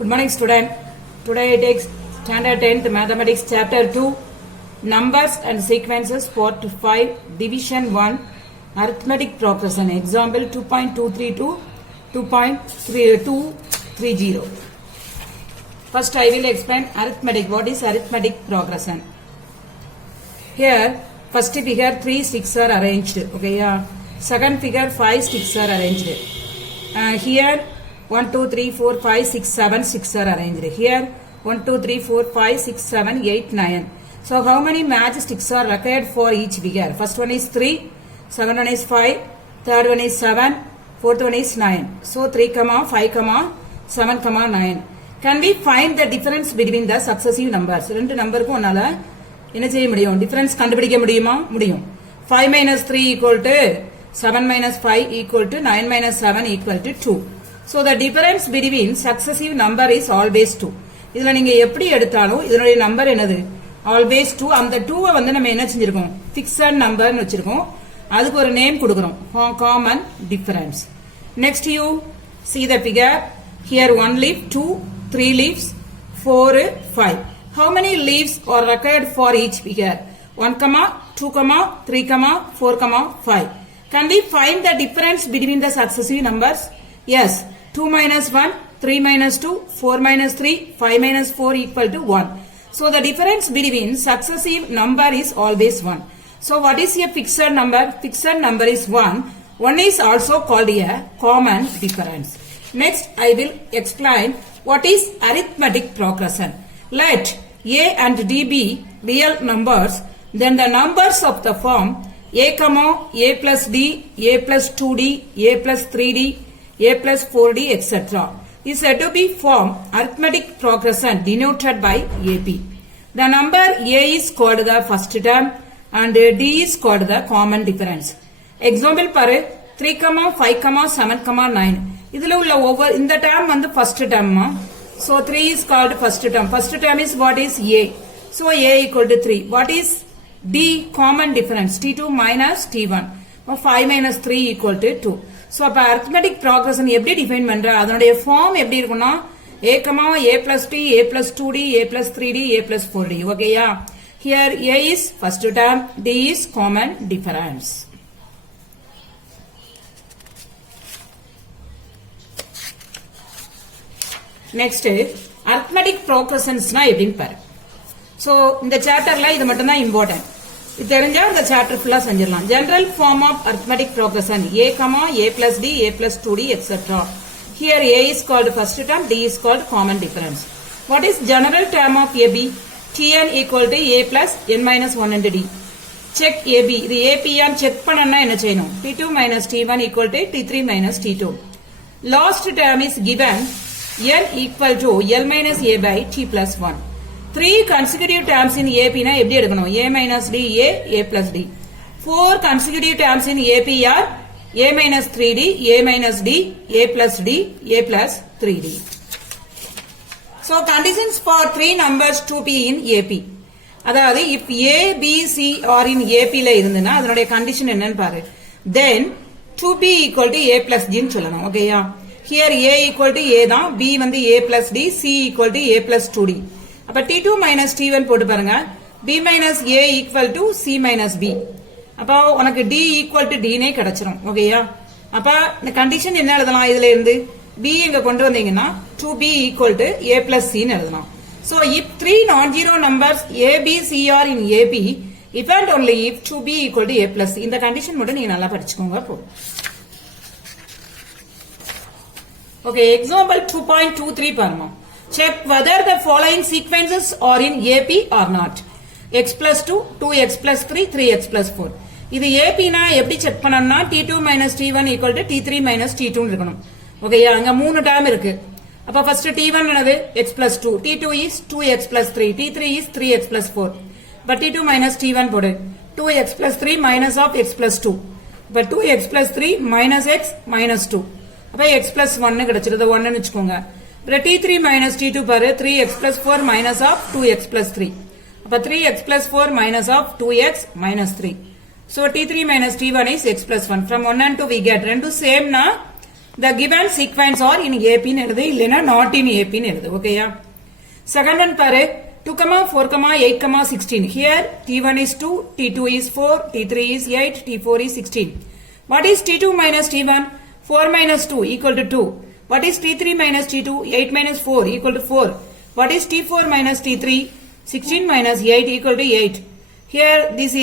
Good morning, student. Today I take standard 10th mathematics chapter 2 numbers and sequences part 5 division 1 arithmetic progression example 2.232 to 2.3230. First I will explain arithmetic. What is arithmetic progression? Here first figure 3 sticks are arranged. Okay, yeah. Second figure 5 sticks are arranged. Here 1, 2, 3, 4, 5, 6, 7, 6 are arranged. Here 1, 2, 3, 4, 5, 6, 7, 8, 9. So how many match sticks are required for each figure? First one is 3, second one is 5, third one is 7, fourth one is 9. So 3, 5, 7, 9. Can we find the difference between the successive numbers? ரெண்டு நம்பருக்கு உன்னால என்ன செய்ய முடியும்? Difference கண்டுபிடிக்க முடியுமா? முடியும். 5 minus 3 equal to 7 minus 5 equal to 9 minus 7 equal to 2. So the difference between successive number is always 2. இதுல நீங்க எப்படி எடுத்தாலும் இதனுடைய நம்பர் என்னது? Always 2. அந்த 2 வந்து நம்ம என்ன செஞ்சிருக்கோம்? Fixed number னு வச்சிருக்கோம். அதுக்கு ஒரு நேம் கொடுக்கிறோம். Common difference. Next you see the figure. Here 1 leaf, 2, 3 leaves, 4, 5. How many leaves are required for each figure? 1, 2, 3, 4, 5. Can we find the difference between the successive numbers? Yes. 2 minus 1, 3 minus 2, 4 minus 3, 5 minus 4 equal to 1. So the difference between successive number is always 1. So what is a fixed number? Fixed number is 1. 1 is also called a common difference. Next I will explain what is arithmetic progression. Let a and d be real numbers, then the numbers of the form a plus d, a plus 2d, a plus 3d, a plus 4d, etc. is said to be form arithmetic progression denoted by AP. The number a is called the first term and d is called the common difference. Example பாரு 3, 5, 7, 9. இதுல உள்ள over இந்த term வந்து first term. So 3 is called first term. First term is what is a. So a equal to 3. What is d? Common difference. T2 minus T1. 5 minus 3 equal to 2. So அப்ப arithmetic progression எப்படி define பண்ற? அதனுடைய form எப்படி இருக்கும்னா a, a plus t, a plus 2d, a plus 3d, a plus 4d. Okay, yeah. Here a is first term, d is common difference. Next, arithmetic progressions na எப்படின்னு பாரு. So இந்த chapterல இது மட்டும் தான் important. இது தெரிஞ்சா இந்த chapter full செஞ்சிரலாம். General form of arithmetic progression a, a plus d, a plus 2d, etc. Here a is called first term, d is called common difference. What is general term of ab? Tn equal to a plus n minus 1 into d. Check ab. இது ap on check பண்ணனும்னா என்ன செய்யணும்? t2 minus t1 equal to t3 minus t2. Last term is given n equal to l minus a by t plus 1. 3 consecutive terms in AP na எப்படி எடுக்கணும்? a minus d, a plus d. 4 consecutive terms in AP are a minus 3d, a minus d, a plus d, a plus 3d. So conditions for 3 numbers to be in AP. அதாவது if a, b, c are in AP ல இருந்துனா அதனுடைய condition என்னன்னு பாரு. Then 2b equal to a plus d ன்னு சொல்லணும். ஓகேயா? Here a equal to a தான், b வந்து a plus d, c equal to a plus 2d. அப்ப t2 minus t1 போட்டு பாருங்க. b minus a equal to c minus b. அப்ப உனக்கு d equal to d னே கிடைச்சிரும். ஓகேயா? அப்ப இந்த கண்டிஷன் என்ன எழுதலாம் இதுல இருந்து? b எங்க கொண்டு வந்தீங்கன்னா 2b equal to a plus c னு எழுதலாம். So if 3 non-zero numbers a, b, c are in AP, if and only if 2b equal to a plus c. இந்த கண்டிஷன் மட்டும் நீங்க நல்லா படிச்சுக்கோங்க போதும். Okay, example 2.23 பாருங்க. Check whether the following sequences are in AP or not. X plus 2, 2x plus 3, 3x plus 4. இது AP னா எப்படி செக் பண்ணனும்னா t2 minus t1 equal to t3 minus t2 இருக்கணும். ஓகேயா? அங்க மூணு டேர்ம் இருக்கு. அப்ப ஃபர்ஸ்ட் t1 என்னது? x plus 2, t2 is 2x plus 3, t3 is 3x plus 4. but t2 minus t1 போடு. 2x plus 3 minus of x plus 2. but 2x plus 3 minus x minus 2. அப்ப x plus 1 கிடைச்சிருது. 1 ன்னு வெச்சுக்கோங்க. அப்புறம் t3 minus t2 பாரு 3x plus 4 minus of 2x plus 3. அப்ப 3x plus 4 minus of 2x minus 3. So t3 minus t1 is x plus 1. From 1 and 2 we get ரெண்டும் same னா the given sequence are in AP னு எழுது இல்லனா not in AP னு எழுது ஓகேயா second one பாரு 2, 4, 8, 16. Here T1 is 2, T2 is 4, T3 is 8, T4 is 16. What is T2 minus T1? 4 minus 2 equal to 2. What is T3 minus T2? 8 minus 4 equal to 4. What is T4 minus T3? 16 minus 8 equal to 8. Here these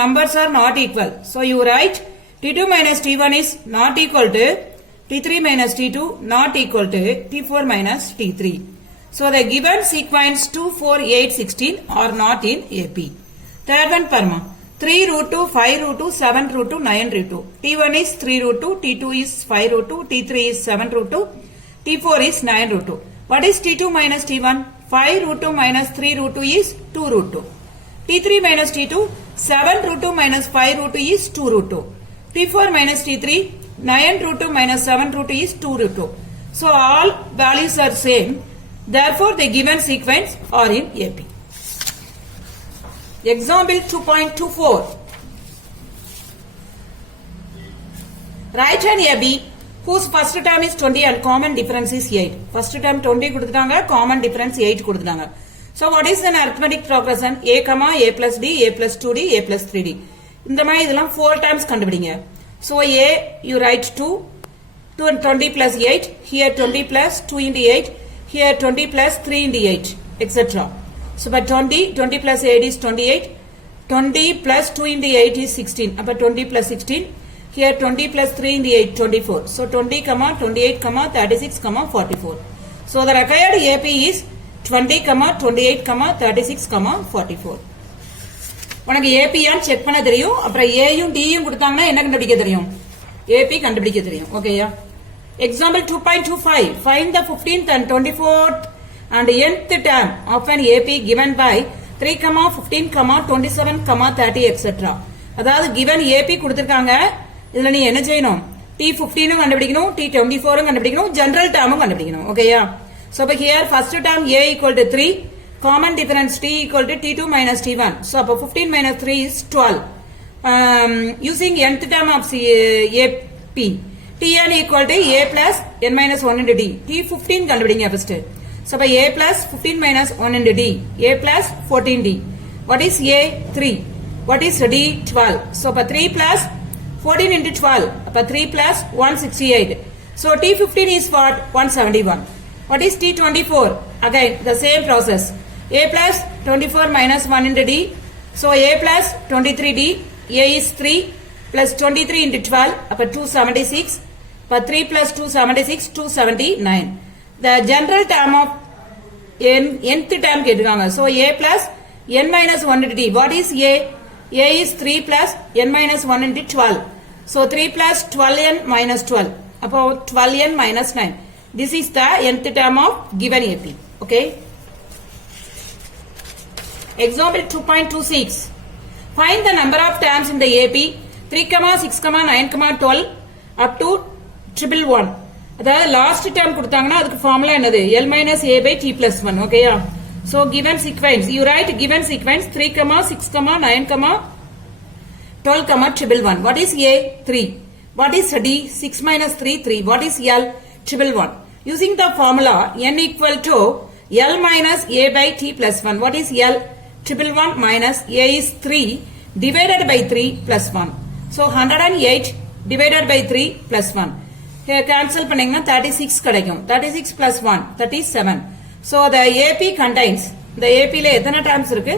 numbers are not equal. So you write T2 minus T1 is not equal to T3 minus T2 not equal to T4 minus T3. So the given sequence 2, 4, 8, 16 are not in AP. Third one Parma. 3 root 2, 5 root 2, 7 root 2, 9 root 2. T1 is 3 root 2, T2 is 5 root 2, T3 is 7 root 2, T4 is 9 root 2. What is T2 minus T1? 5 root 2 minus 3 root 2 is 2 root 2. T3 minus T2, 7 root 2 minus 5 root 2 is 2 root 2. T4 minus T3, 9 root 2 minus 7 root 2 is 2 root 2. So all values are same. Therefore, the given sequence are in AP. Example 2.24. Write an AB whose first term is 20 and common difference is 8. First term 20 கொடுத்துட்டாங்க, common difference 8 கொடுத்துட்டாங்க. So what is an arithmetic progression? A, A plus D, A plus 2D, A plus 3D. இந்த மாதிரி இதெல்லாம் 4 times கண்டுபிடிங்க. So A, you write 2 and 20 plus 8. Here 20 plus 2 into 8. Here 20 plus 3 into 8, etc. So by 20 plus 8 is 28. 20 plus 2 into 8 is 16. About 20 plus 16. Here 20 plus 3 into 8, 24. So 20, 28, 36, 44. So the required AP is 20, 28, 36, 44. உனக்கு AP யான்னு check பண்ண தெரியும். அப்புறம் Aயும் Dயும் கொடுத்தாங்கன்னா என்ன கண்டுபிடிக்க தெரியும்? AP கண்டுபிடிக்க தெரியும். ஓகேயா? Example 2.25. Find the 15th and 24th and nth term of an AP given by 3, 15, 27, 30, etc. அதாவது given AP கொடுத்திருக்காங்க. இதுல நீ என்ன செய்யணும்? T15 கண்டுபிடிக்கணும், T24 கண்டுபிடிக்கணும், general term கண்டுபிடிக்கணும். ஓகேயா? So here first term A equal to 3, common difference T equal to T2 minus T1. So 15 minus 3 is 12. Using nth term of AP. Tn equal to A plus n minus 1 into D. T15 கண்டுபிடிங்க first. So by A plus 15 minus 1 into D. A plus 14D. What is A? 3. What is D? 12. So by 3 plus 14 into 12. By 3 plus 168. So T15 is what? 171. What is T24? Again the same process. A plus 24 minus 1 into D. So A plus 23D. A is 3 plus 23 into 12. Upper 276. But 3 plus 276, 279. The general term of nth term கேட்டுக்காங்க. So A plus n minus 1 into D. What is A? A is 3 plus n minus 1 into 12. So 3 plus 12n minus 12. About 12n minus 9. This is the nth term of given AP. Okay. Example 2.26. Find the number of terms in the AP 3, 6, 9, 12 up to 111. அதாவது last term கொடுத்தாங்கன்னா அதுக்கு formula என்னது? L minus A by T plus 1. ஓகேயா? So given sequence, you write given sequence 3, 6, 9, 12, 111. What is A? 3. What is D? 6 minus 3, 3. What is L? 111. Using the formula n equal to L minus A by T plus 1. What is L? 111 minus A is 3 divided by 3 plus 1. So 108 divided by 3 plus 1. Here cancel பண்ணீங்கன்னா 36 கிடைக்கும். 36 plus 1, 37. So the AP contains, the AP ல எத்தனை terms இருக்கு?